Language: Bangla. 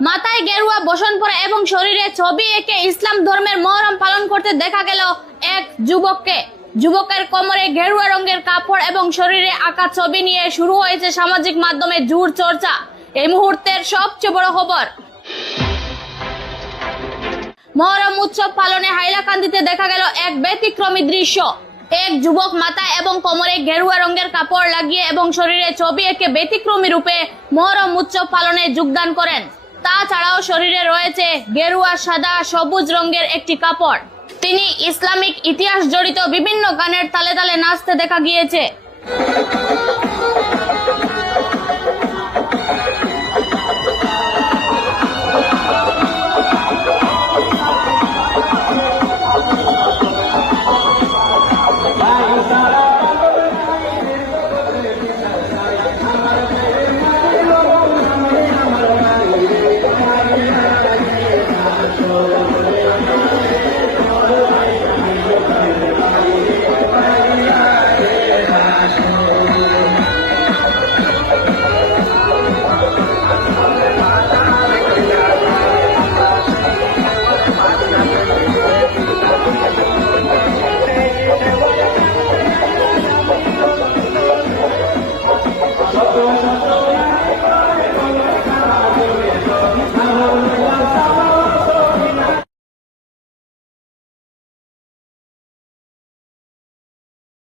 মাথায় গেরুয়া বসন পরে এবং শরীরে ছবি এঁকে ইসলাম ধর্মের মহরম পালন করতে দেখা গেল এক যুবককে। যুবকের কোমরে গেরুয়া রঙের কাপড় এবং শরীরে আঁকা ছবি নিয়ে শুরু হয়েছে সামাজিক মাধ্যমে জোর চর্চা। এই মুহূর্তের সবচেয়ে বড় খবর, মহরম উৎসব পালনে হাইলাকান্দিতে দেখা গেল এক ব্যতিক্রমী দৃশ্য। এক যুবক মাথায় এবং কোমরে গেরুয়া রঙের কাপড় লাগিয়ে এবং শরীরে ছবি এঁকে ব্যতিক্রমী রূপে মহরম উৎসব পালনে যোগদান করেন। তাছাড়াও শরীরে রয়েছে গেরুয়া, সাদা, সবুজ রঙের একটি কাপড়। তিনি ইসলামিক ইতিহাস জড়িত বিভিন্ন গানের তালে তালে নাচতে দেখা গিয়েছে।